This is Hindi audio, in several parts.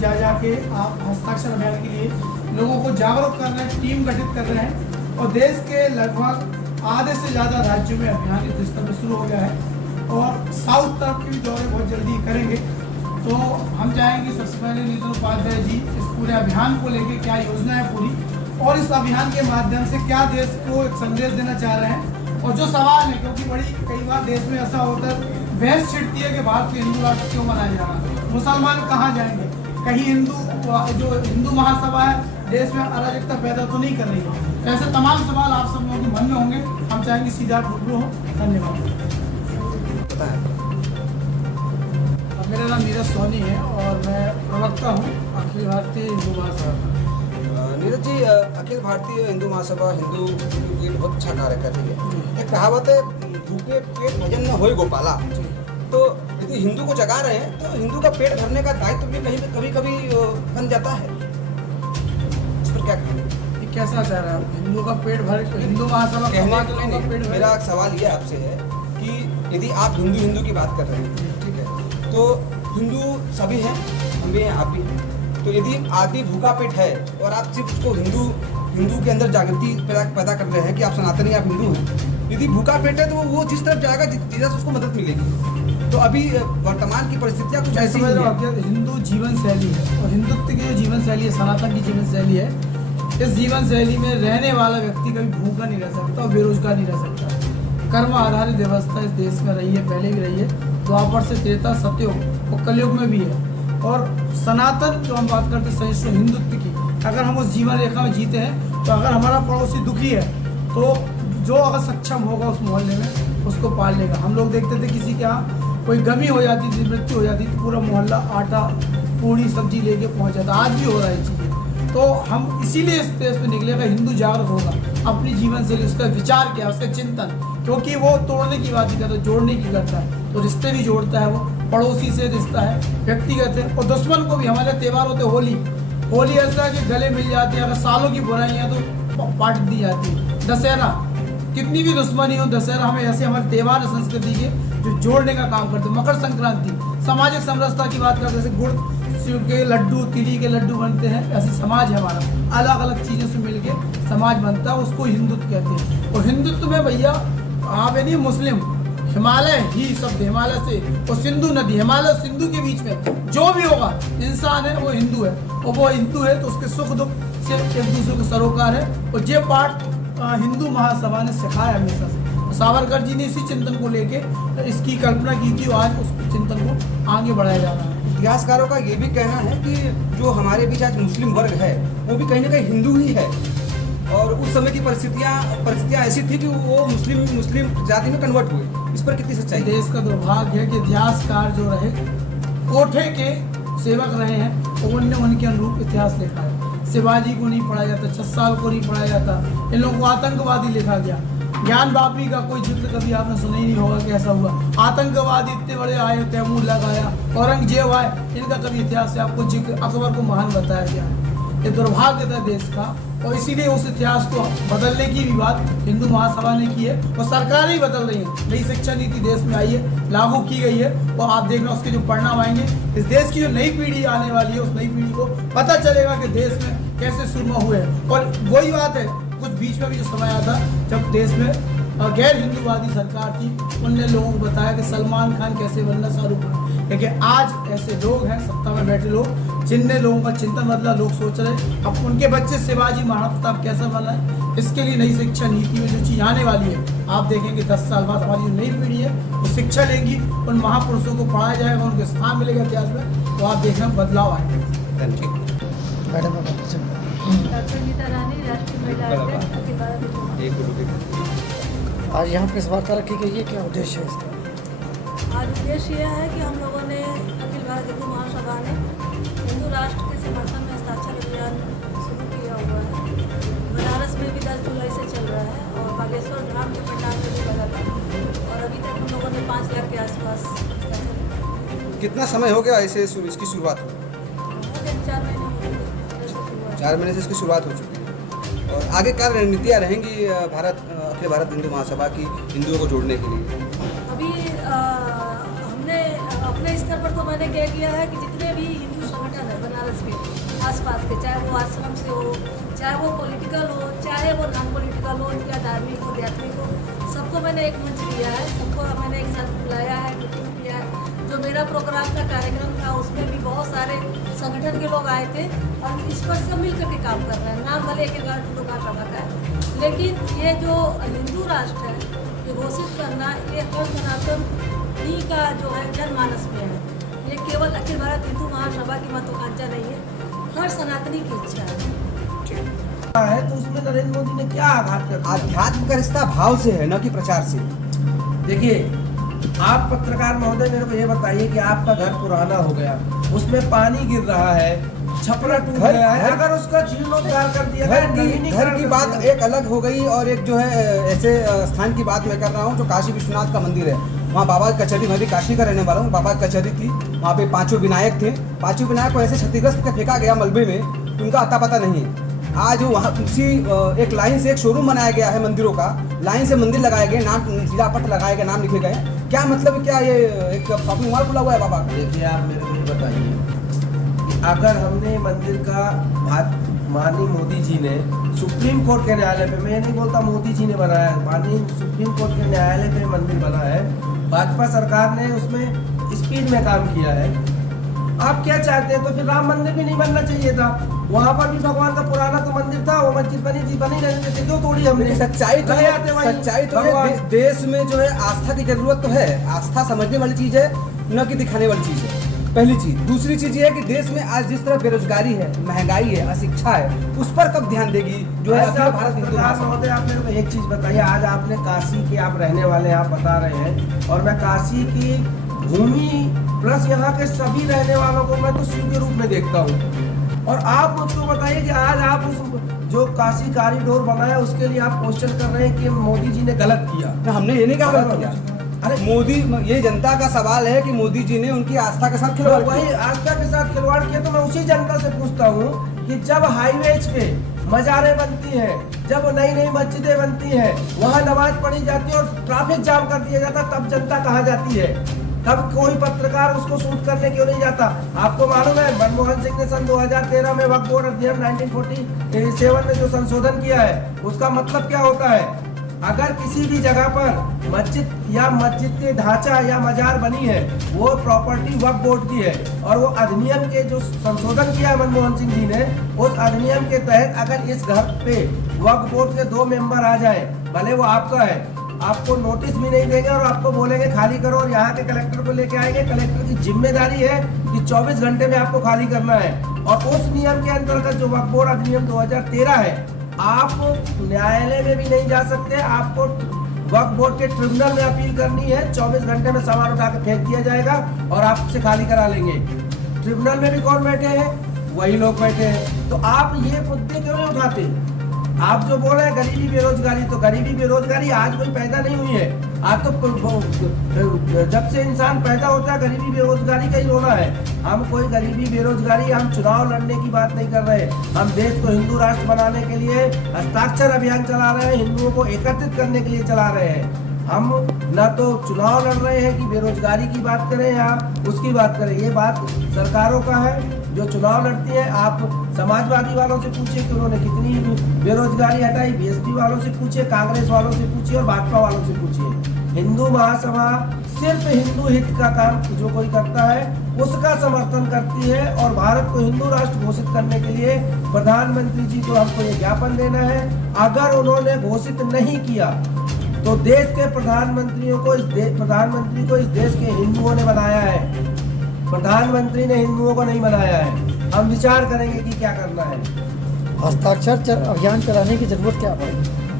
जा जाके आप हस्ताक्षर अभियान के लिए लोगों को जागरूक कर रहे हैं, टीम गठित कर रहे हैं और देश के लगभग आधे से ज़्यादा राज्यों में अभियान इस स्तर पर शुरू हो गया है और साउथ तरफ के भी दौरे बहुत जल्दी करेंगे। तो हम चाहेंगे सबसे पहले नितिन उपाध्याय जी इस पूरे अभियान को लेके क्या योजना है पूरी और इस अभियान के माध्यम से क्या देश को एक संदेश देना चाह रहे हैं। और जो सवाल है, क्योंकि बड़ी कई बार देश में ऐसा होता है बहस छिड़ती है कि भारत को हिंदू राष्ट्र क्यों मनाया जा रहा है, मुसलमान कहाँ जाएंगे, कहीं जो हिंदू महासभा है देश में अराजकता पैदा तो नहीं कर रही है। ऐसे तमाम सवाल आप सब लोगों के मन में होंगे, हम चाहेंगे सीधा रूबरू हो। धन्यवाद। मेरा नाम नीरज सोनी है और मैं प्रवक्ता हूँ अखिल भारतीय हिंदू महासभा। नीरज जी, अखिल भारतीय हिंदू महासभा हिंदू के बहुत अच्छा कार्य कर रही है। एक कहावत है, भूखे पेट भजन न होए गोपाला। तो यदि हिंदू को जगा रहे हैं तो हिंदू का पेट भरने का दायित्व भी कहीं कभी कभी बन जाता है। इस पर क्या कहेंगे? कैसा चाह रहे हैं आप? हिंदू का पेट भर, हिंदू महासभा कहने के लिए मेरा सवाल ये आपसे है कि यदि आप हिंदू की बात कर रहे हैं, ठीक है, तो हिंदू सभी हैं, हम भी हैं, आप भी हैं। तो यदि आदमी भूखा पेट है और आप सिर्फ उसको हिंदू के अंदर जागृति पैदा कर रहे हैं कि आप सनातनी, आप हिंदू हैं, यदि भूखा पेट है तो वो जिस तरफ जाएगा जिस उसको मदद मिलेगी। तो अभी वर्तमान की परिस्थितियाँ कुछ ऐसी हैं। हिंदू जीवन शैली है और हिंदुत्व की जो जीवन शैली है, सनातन की जीवन शैली है, इस जीवन शैली में रहने वाला व्यक्ति कभी भूखा नहीं रह सकता और बेरोजगार नहीं रह सकता। कर्म आधारित व्यवस्था इस देश में रही है, पहले भी रही है, द्वापर से त्रेता, सतयुग और कलयुग में भी है। और सनातन जो हम बात करते हैं सहिष्णु हिंदुत्व की, अगर हम उस जीवन रेखा में जीते हैं तो अगर हमारा पड़ोसी दुखी है तो जो अगर सक्षम होगा उस मोहल्ले में उसको पाल लेगा। हम लोग देखते थे किसी के यहाँ कोई गमी हो जाती थी, मृत्यु हो जाती थी, पूरा मोहल्ला आटा पूड़ी सब्जी लेके पहुँच जाता। आज भी हो रहा है चीज़ें। तो हम इसीलिए इस देश में निकले कि हिंदू जागरूक होगा, अपनी जीवन शैली, उसका विचार क्या, उसका चिंतन, क्योंकि वो तोड़ने की बात नहीं करता, जोड़ने की करता है। तो रिश्ते भी जोड़ता है, वो पड़ोसी से रिश्ता है, व्यक्तिगत है और दुश्मन को भी। हमारे त्यौहार होते होली ऐसा है कि गले मिल जाते हैं, अगर सालों की बुराइयाँ तो पाट दी जाती है। दशहरा, कितनी भी दुश्मनी हो, दशहरा हमें ऐसे हमारे त्यौहार संस्कृति के जो जोड़ने का काम करते हैं। मकर संक्रांति सामाजिक समरसता की बात करते हैं, जैसे गुड़ के लड्डू, तिली के लड्डू बनते हैं, ऐसी समाज है हमारा, अलग अलग चीज़ों से मिलके समाज बनता है, उसको हिंदुत्व कहते हैं। और हिंदुत्व में भैया आप नहीं मुस्लिम, हिमालय ही शब्द, हिमालय से और सिंधु नदी, हिमालय सिंधु के बीच में जो भी होगा इंसान है वो हिंदू है, और वो हिंदू है तो उसके सुख दुख से एक दूसरे को सरोकार है। और ये पाठ हिंदू महासभा ने सिखाया हमेशा से। सावरकर जी ने इसी चिंतन को लेके इसकी कल्पना की थी और आज उस चिंतन को आगे बढ़ाया जा रहा है। इतिहासकारों का ये भी कहना है कि जो हमारे बीच आज मुस्लिम वर्ग है वो भी कहीं ना कहीं हिंदू ही है, और उस समय की परिस्थितियाँ ऐसी थी कि वो मुस्लिम जाति में कन्वर्ट हुए। इस पर कितनी सच्चाई? देश का दुर्भाग्य है कि इतिहासकार जो रहे कोठे के सेवक रहे हैं, उन्होंने उनके अनुरूप इतिहास लिखा है। शिवाजी को नहीं पढ़ाया जाता, छसाल को नहीं पढ़ाया जाता, इन लोगों को आतंकवादी लिखा गया। ज्ञान बापी का कोई जिक्र कभी आपने सुना ही नहीं होगा कि ऐसा हुआ। आतंकवादी इतने बड़े आए, तैमूर लगाया, औरंगजेब आए, इनका कभी इतिहास से आपको जिक्र, अकबर को महान बताया गया है। ये दुर्भाग्य था देश का, और इसीलिए उस इतिहास को बदलने की भी बात हिंदू महासभा ने की है और सरकारें ही बदल रही हैं। नई शिक्षा नीति देश में आई है, लागू की गई है, और आप देखना उसके जो परिणाम आएंगे, इस देश की जो नई पीढ़ी आने वाली है उस नई पीढ़ी को पता चलेगा कि देश में कैसे सुरमा हुए हैं। और वही बात है, कुछ बीच में भी जो समय आया था जब देश में गैर हिंदूवादी सरकार थी, उनने लोगों को बताया कि सलमान खान कैसे बनना, शाहरुख खान। लेकिन आज ऐसे लोग हैं सत्ता में बैठे लोग, जिनने लोगों का चिंतन बदला। लोग सोच रहे अब उनके बच्चे शिवाजी महाराणा प्रताप कैसा बना है। इसके लिए नई शिक्षा नीति में जो चीज़ आने वाली है, आप देखेंगे 10 साल बाद हमारी जो नई पीढ़ी है वो शिक्षा लेंगी, उन महापुरुषों को पढ़ाया जाएगा, उनके स्थान मिलेगा इतिहास में, तो आप देखना बदलाव आएगा। मैडम आज यहाँ प्रेस वार्ता रखी गई है, क्या उद्देश्य है इसका? आज उद्देश्य यह है कि हम लोगों ने अखिल भारत हिंदू महासभा ने हिंदू राष्ट्र के समर्थन में हस्ताक्षर अभियान शुरू किया हुआ है। बनारस में भी 10 जुलाई से चल रहा है और बागेश्वर धाम के पंडाल में भी लगा था, और अभी तक हम लोगों ने 5 लाख के आसपास। कितना समय हो गया ऐसे इसकी शुरुआत हुई? 4 महीने से इसकी शुरुआत हो चुकी है। और आगे क्या रणनीतियाँ रहेंगी अखिल भारत हिंदू महासभा की हिंदुओं को जोड़ने के लिए? अभी हमने अपने स्तर पर तो मैंने क्या किया है कि जितने भी हिंदू संगठन संगठन है बनारस के आसपास के, चाहे वो आश्रम से हो, चाहे वो पॉलिटिकल हो, चाहे वो नॉन पॉलिटिकल हो या धार्मिक हो, आध्यात्मिक हो, सबको मैंने एक मंच दिया है, सबको मैंने एक साथ बुलाया है, मीटिंग किया है। जो मेरा प्रोग्राम का कार्यक्रम था उसमें भी बहुत सारे संगठन के लोग आए थे और इस पर सब मिल करके काम कर रहे हैं। नाम भले एक हिंदू महासभा का है, लेकिन ये जो हिंदू राष्ट्र है ये घोषित करना, ये हर सनातन ही का जो है जनमानस में है। ये केवल अखिल भारत हिंदू महासभा की महत्वाकांक्षा नहीं है, हर सनातनी की इच्छा है। तो उसमें नरेंद्र मोदी ने क्या आघात कर दिया? आध्यात्म का रिश्ता भाव से है, न कि प्रचार से। देखिए, आप पत्रकार महोदय मेरे को ये बताइए कि आपका घर पुराना हो गया, उसमें पानी गिर रहा है, छपरा टूट गया है, अगर उसका जीर्णोद्धार कर दिया घर की बात एक अलग हो गई, और एक जो है ऐसे स्थान की बात मैं कर रहा हूँ जो काशी विश्वनाथ का मंदिर है। वहाँ बाबा की कचहरी, मैं भी काशी का रहने वाला हूँ, बाबा की कचहरी थी, वहाँ पे 5 विनायक थे। 5 विनायक को ऐसे क्षतिग्रस्त करके फेंका गया मलबे में, उनका अता पता नहीं है। आज वहाँ उसी एक लाइन से एक शोरूम बनाया गया है मंदिरों का, लाइन से मंदिर लगाए गए, नाम शिलापट लगाए गए, नाम लिखे गए। क्या मतलब, क्या ये एक शॉपिंग मॉल खुला हुआ है बाबा का? देखिए, आप मेरे को ये बताइए कि अगर हमने मंदिर का माननीय मोदी जी ने सुप्रीम कोर्ट के न्यायालय पे, मैं ये नहीं बोलता मोदी जी ने बनाया है, माननीय सुप्रीम कोर्ट के न्यायालय पे मंदिर बना है, भाजपा सरकार ने उसमें स्पीड में काम किया है। आप क्या चाहते हैं? तो फिर राम मंदिर भी नहीं बनना चाहिए था, वहाँ पर भी भगवान का पुराना तो मंदिर था, वो मस्जिद बनी रहने थे, क्यों तोड़ी हमने? सच्चाई तो है, देश में जो है आस्था की जरूरत तो है, आस्था समझने वाली चीज है, न कि दिखाने वाली चीज है, पहली चीज। दूसरी चीज ये है कि देश में आज जिस तरह बेरोजगारी है, महंगाई है, अशिक्षा है, उस पर कब ध्यान देगी जो है भारत हिंदू महोदय? आप मेरे को एक चीज बताइए, आज आपने काशी के आप रहने वाले हैं, आप बता रहे हैं, और मैं काशी की भूमि प्लस यहाँ के सभी रहने वालों को मैं तो शिव के रूप में देखता हूँ, और आप मुझको बताइए कि आज आप उस जो काशी कॉरिडोर बनाया उसके लिए आप क्वेश्चन कर रहे हैं कि मोदी जी ने गलत किया। हमने ये नहीं कहा गलत किया। अरे मोदी, ये जनता का सवाल है कि मोदी जी ने उनकी आस्था के साथ खिलवाड़ किया। वही आस्था के साथ खिलवाड़ किया, तो मैं उसी जनता से पूछता हूँ कि जब हाईवेज पे मजारें बनती हैं, जब नई नई मस्जिदें बनती हैं, वहाँ नमाज पढ़ी जाती है और ट्रैफिक जाम कर दिया जाता, तब जनता कहाँ जाती है? तब कोई पत्रकार उसको शूट करने क्यों नहीं जाता? आपको मालूम है मनमोहन सिंह ने सन 2013 में वक्फ बोर्ड अधिनियम 1947 में जो संशोधन किया है, उसका मतलब क्या होता है? अगर किसी भी जगह पर मस्जिद के ढांचा या मजार बनी है, वो प्रॉपर्टी वक्फ बोर्ड की है, और वो अधिनियम के जो संशोधन किया है मनमोहन सिंह जी ने, उस अधिनियम के तहत अगर इस घर पे वक्फ बोर्ड के 2 मेंबर आ जाए, भले वो आपका है, आपको नोटिस भी नहीं देंगे और आपको बोलेंगे खाली करो, और यहाँ के कलेक्टर को लेके आएंगे। कलेक्टर की जिम्मेदारी है कि 24 घंटे में आपको खाली करना है, और उस नियम के अंतर्गत जो वक्फ बोर्ड अधिनियम 2013 है, आप न्यायालय में भी नहीं जा सकते, आपको वक्फ बोर्ड के ट्रिब्यूनल में अपील करनी है, 24 घंटे में सामान उठा के फेंक दिया जाएगा और आपसे खाली करा लेंगे। ट्रिब्यूनल में भी कौन बैठे हैं? वही लोग बैठे हैं। तो आप ये मुद्दे क्यों नहीं उठाते? आप जो बोल रहे हैं गरीबी बेरोजगारी, तो गरीबी बेरोजगारी आज कोई पैदा नहीं हुई है, आज तो जब से इंसान पैदा होता है गरीबी बेरोजगारी का ही होना है। हम कोई गरीबी बेरोजगारी, हम चुनाव लड़ने की बात नहीं कर रहे, हम देश को हिंदू राष्ट्र बनाने के लिए हस्ताक्षर अभियान चला रहे हैं, हिंदुओं को एकत्रित करने के लिए चला रहे हैं। हम ना तो चुनाव लड़ रहे हैं कि बेरोजगारी की बात करें या उसकी बात करें, ये बात सरकारों का है जो चुनाव लड़ती है। आप समाजवादी वालों से पूछिए कि उन्होंने कितनी बेरोजगारी हटाई, बीएसपी वालों से पूछिए, कांग्रेस वालों से पूछिए और भाजपा वालों से पूछिए। हिंदू महासभा सिर्फ हिंदू हित का काम जो कोई करता है उसका समर्थन करती है, और भारत को हिंदू राष्ट्र घोषित करने के लिए प्रधानमंत्री जी को हमको ये ज्ञापन देना है। अगर उन्होंने घोषित नहीं किया तो देश के प्रधानमंत्री को इस देश के हिंदुओं ने बनाया है, प्रधानमंत्री ने हिंदुओं को नहीं बनाया है। हम विचार करेंगे कि क्या करना है। हस्ताक्षर अभियान चलाने की जरूरत क्या पड़ी?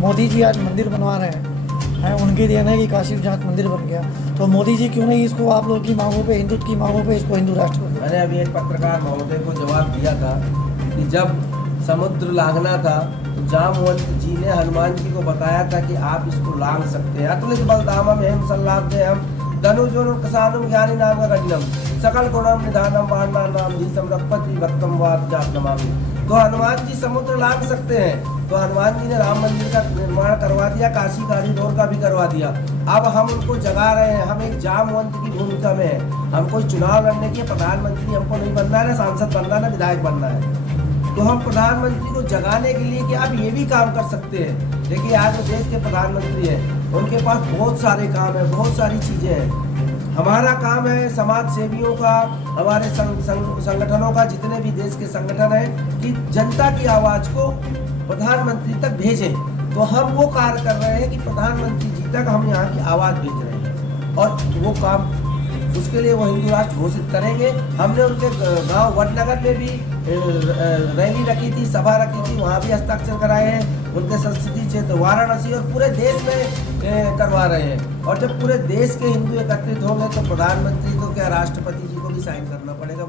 मोदी जी आज मंदिर बनवा रहे हैं, उनकी देन है कि काशी विश्वनाथ मंदिर बन गया, तो मोदी जी क्यों नहीं इसको आप लोगों की मांगों पे, हिंदुत्व की मांगों पे इसको हिंदू राष्ट्र बनाया? मैंने अभी एक पत्रकार महोदय को जवाब दिया था कि जब समुद्र लांघना था तो जामवंत जी ने हनुमान जी को बताया था कि आप इसको लांघ सकते हैं। अतुलित बलधामम हेम सल्लाभ्यहम धनुजोन कसानुम ज्ञानी नाम गजनम सकल गुणम निधानम वाणा नाम धीसम रघुपति भक्तम वाद जात नमामि। तो हनुमान जी समुद्र लांघ सकते हैं, तो हनुमान जी ने राम मंदिर का निर्माण करवा दिया, काशी कॉरिडोर का भी करवा दिया। अब हम उनको जगा रहे हैं, हम एक जामवंत की भूमिका में है। हम कोई चुनाव लड़ने के, प्रधानमंत्री हमको नहीं बनना है, ना सांसद बनना है, ना विधायक बनना है। तो हम प्रधानमंत्री को जगाने के लिए कि आप ये भी काम कर सकते हैं। देखिए आज जो देश के प्रधानमंत्री हैं उनके पास बहुत सारे काम है, बहुत सारी चीज़ें हैं। हमारा काम है समाज सेवियों का, हमारे संगठनों का, जितने भी देश के संगठन हैं, कि जनता की आवाज़ को प्रधानमंत्री तक भेजें। तो हम वो कार्य कर रहे हैं कि प्रधानमंत्री जी तक हम यहाँ की आवाज़ भेज रहे हैं, और वो काम उसके लिए वो हिंदू राष्ट्र घोषित करेंगे। हमने उनके गांव वडनगर में भी रैली रखी थी, सभा रखी थी, वहाँ भी हस्ताक्षर कराए हैं। उनके संसदीय क्षेत्र वाराणसी और पूरे देश में करवा रहे हैं। और जब पूरे देश के हिंदू एकत्रित होंगे तो प्रधानमंत्री तो क्या, राष्ट्रपति जी को भी साइन करना पड़ेगा।